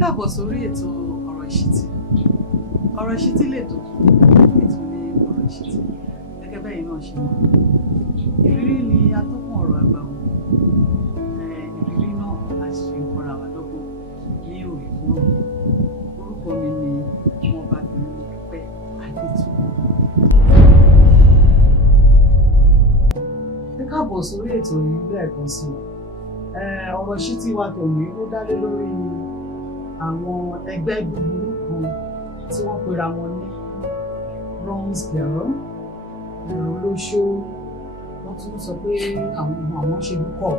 káàbọ̀ sórí ètò ọ̀rọ̀ ìṣítí. Ọ̀rọ̀ ìṣítí lètò ètò ní ọ̀rọ̀ ìṣítí. Gẹ́gẹ́ bẹ́ẹ̀ náà ṣe mọ̀. Ìrírí ni atọ́kùn ọ̀rọ̀ àgbà wọn. Ìrírí náà a sì ń kọ́ra wa lọ́gbọ́n ní òrèkóòrè. Orúkọ mi ni ọmọbabìnrin Dúpẹ́ Adétù. Ẹ káàbọ̀ sórí ètò yìí lẹ́ẹ̀kan sí i. Ọ̀rọ̀ ìṣítí wa tòní ó dá lé lórí àwọn ẹgbẹ́ búburú kan tí wọ́n pera wọn ní bronze girl, olóṣó, wọ́n tún sọ pé àwọn ṣe búkọ̀.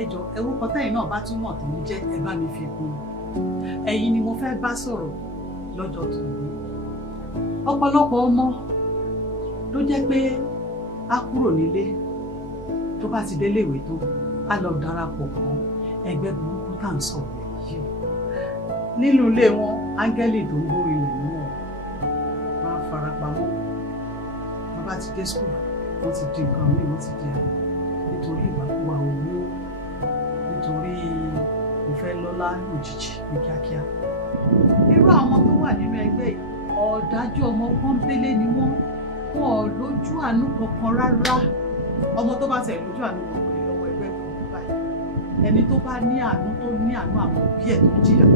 Ẹjọ́ orúkọ tẹ́yìn náà bá túmọ̀ tó ń jẹ́ ẹ bá mi fi kún un. Ẹ̀yin ni mo fẹ́ bá sọ̀rọ̀ lọ́jọ́ tòní. Ọ̀pọ̀lọpọ̀ ọmọ ló jẹ́ pé á kúrò nílé tó bá ti délé ìwé tó á lọ darapọ̀ mọ́ ẹgbẹ́ burúkú tá à ń sọ̀rọ̀ yìí. Nínú ilé wọn áńgẹ́lì tó ń gbórí rẹ̀ níwọ̀n máa ń farapamọ́. Wọ́n bá ti dé skul wọ́n ti di nǹkan míì, wọ́n ti di ẹ̀rọ nítorí ìwàkuwà owó, nítorí ìfẹ́ lọ́lá òjijì ní kíákíá. Irú àwọn tó wà nínú ẹgbẹ́ yìí ọ̀dájú ọmọ pọ́nbélé ni wọ́n ò lójú àánú kankan rárá. Ọmọ tó bá tẹ̀ lójú àánú kankan ní lọ́wọ́ ẹgbẹ́ burúkú báyìí. Ẹni tó bá ní àánú àwọn òbí ẹ̀ tó ń jìyà.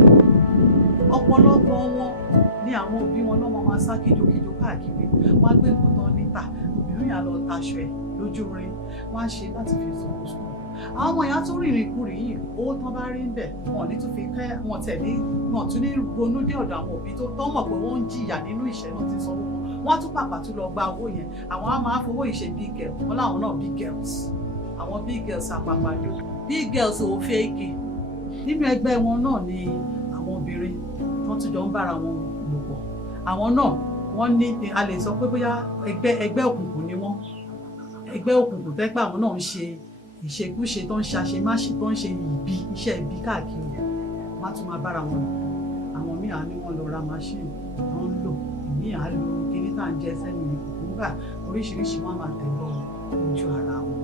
Ọ̀pọ̀lọpọ̀ wọn ní àwọn òbí wọn náà máa sá kíjokíjo káàkiri. Wọ́n á gbé nǹkan tán níta, obìnrin yà lọ taṣọ ẹ̀ lójú rin, wọ́n á ṣe láti fi sanwó sùn. Àwọn ọmọ ìyá tó rìnrìn kúrì yìí, owó tán bá rí ń bẹ̀, wọn ní tún fi kẹ́ wọn tẹ̀lé, wọn tún ní ronú dé ọ̀dọ̀ àwọn òbí tó mọ̀ pé wọ́n ń jìyà nínú ìṣẹ́ náà ti sanwó wọn. Wọ́n á tún pàpà tún lọ gba owó yẹn. Àwọn á máa fowó ìṣe big girl, wọn láwọn náà big girls. Àwọn big girls àpapàdé. Big girls ò fẹ́ẹ̀kì. Nínú ẹgbẹ́ wọn náà ni àwọn obìnrin wọ́n tún jọ ń bára wọn lò pọ̀. Àwọn náà wọ́n ní a lè sọ pé bóyá ẹgbẹ́ òkùnkùn ni wọ́n. Ẹgbẹ́ òkùnkùn tẹ́ pé àwọn náà ń ṣe ìṣekúṣe tó ń ṣàṣemáṣe tó ń ṣe iṣẹ́ ibi káàkiri. Wọ́n á tún máa bára wọn lò. Àwọn míì á ní wọ́n lọ ra machine tó ń lò. Ìmíì á lo kíní tá à ń jẹ sẹ́nu ìkùnkùngbà oríṣiríṣi wọn máa tẹ̀ lọ ojú ara wọn.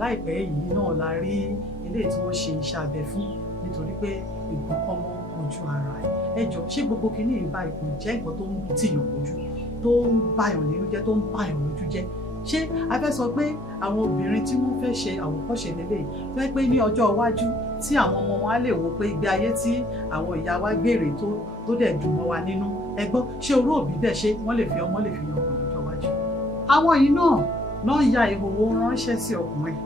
Láìpẹ́ yìí náà la rí eléyìí tí wọ́n ṣe iṣẹ́ abẹ fún nítorí pé nǹkan kan mọ́ ojú ara ẹ̀. Ẹ jọ̀ọ́ ṣé gbogbo kìíní ìbá ìkùn jẹ́ nǹkan tó ń tìyàn lójú, tó ń báyàn nínú jẹ́, tó ń báyàn lójú jẹ́? Ṣé a fẹ́ sọ pé àwọn obìnrin tí wọ́n fẹ́ ṣe àwòkọ́ṣe lélẹ̀ fẹ́ pé ní ọjọ́ iwájú tí àwọn ọmọ wọn á lè wò pé ìgbé ayé tí àwọn ìyá wa gbèrè tó dẹ̀ dùn mọ́ wa nínú ẹ gbọ́ ṣé orú òbí bẹ́ẹ̀ ṣé wọ́n lè fi ọmọ lè fi yan ọkọ̀ lọ́jọ́ iwájú? Àwọn yìí náà ya ìhòòhò ránṣẹ́ sí ọkùnrin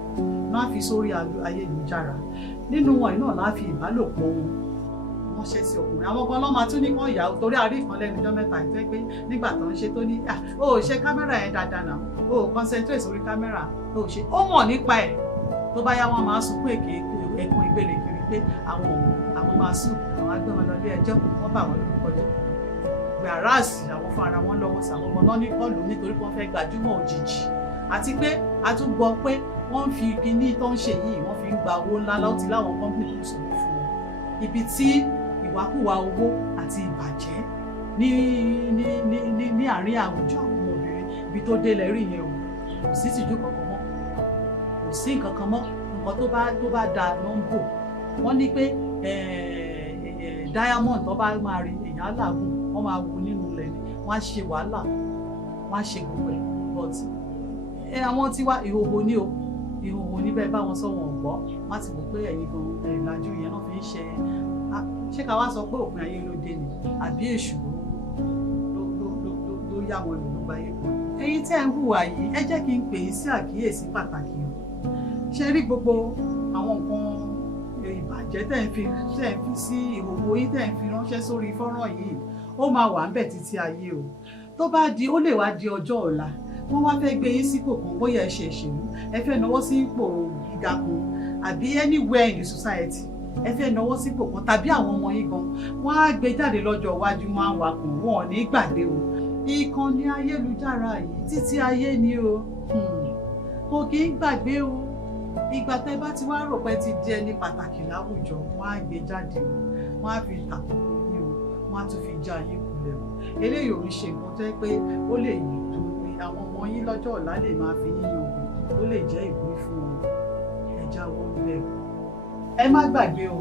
náà fi sórí ayélujára. Nínú wọn yìí náà láà fi ìbálòpọ̀ wọn ránṣẹ́ sí ọkùnrin. Àwọn kan lọ́ọ́ máa tún ní kán ìyá torí àrí ìkan lẹ́nu ọjọ́ mẹ́ta ìfẹ́ pé nígbà tó ń ṣe tó ní ó ṣe kámẹ́rà yẹn dáadáa náà, ó concentrate sórí kámẹ́rà, ó ṣe ó mọ̀ nípa ẹ̀. Tó bá yá wọn máa sunkún ẹkún ìgbèrè kiri pé àwọn máa sùn, àwọn á gbé wọn lọ ilé ẹjọ́, wọ́n bà wọ́n lórúkọ jẹ́. Whereas àwọn fún ara wọn lọ́wọ́ sàwọn ọmọ náà ní kọlù nítorí wọ́n fẹ́ gbajúmọ̀ òjijì. Àti pé a tún gbọ́ pé wọ́n fi kíní tó ń ṣe yìí wọ́n fi ń gba owó ńlá láti láwọn kọ́mpìnì tó sọ̀rọ̀ fún wọn. Ibi tí ìwàkuwà owó àti ìbàjẹ́ ní àárín àwùjọ àwọn obìnrin ibi tó délẹ̀ rí yẹn o, kò sí tìjú kankan mọ́, kò sí nǹkan kan mọ́. Nǹkan tó bá da ló ń bò. Wọ́n ní pé diamond tó bá máa rí èèyàn làágùn, wọ́n máa wù nínú ilẹ̀ ni, wọ́n á ṣe wàhálà, wọ́n á ṣe gbogbo ẹ̀. But àwọn tiwa ìhòòhò ní o, ìhòòhò níbẹ̀ bá wọn sọ wọn gbọ́, wọ́n ti wò pé ẹ̀yin gan ìlàjú yẹn náà fi ń ṣe ká wá sọ pé òpin ayé ló dé ni àbí èṣù ló yá wọn lò ló gba ayé kan. Ẹ̀yin tẹ́ ń hùwà yìí ẹ jẹ́ kí n pè é sí àkíyèsí pàtàkì o. Ṣé rí gbogbo àwọn nǹkan ìbàjẹ́ tẹ́ ń fi sí ìhòòhò yìí tẹ́ ń fi ránṣẹ́ sórí fọ́nrán yìí ó máa wà ń bẹ̀ títí ayé o. Tó bá ó lè wá di ọjọ́ ọ̀la wọ́n wá fẹ́ gbé yín sípò kan, bóyá ẹ ṣe ìṣèlú, ẹ fẹ́ náwó sí ipò gíga kan àbí anywhere in the society ẹ fẹ́ náwó sípò kan tàbí àwọn ọmọ yín gan wọ́n á gbé jáde lọ́jọ́ iwájú, wọ́n á wà kàn wọ́n ò ní gbàgbé o. Ìkànnì ayélujára yìí títí ayé ni o, kò kì í gbàgbé o. Ìgbà tẹ́ bá ti wá rò pé ti di ẹni pàtàkì láwùjọ wọ́n á gbé jáde o, wọ́n á fi tàkùn yín o, wọ́n á tún fi já yín kulẹ̀ o. Eléyìí ò ń ṣe nǹkan tó yẹ pé ó lè yí tó àwọn ọmọ yín lọ́jọ́ ọ̀la lè máa fi yíyan ògùn tó lè jẹ́ ìwúrí fún wọn. Ẹ jáwọ́ níbẹ̀. Ẹ má gbàgbé o,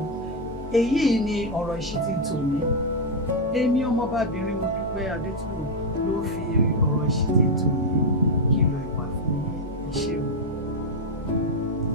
èyí ni ọ̀rọ̀ ìṣítí tòní. Èmi ọmọbabìnrin Modúpẹ́ Adétúnwò ló fi ọ̀rọ̀ ìṣítí tòní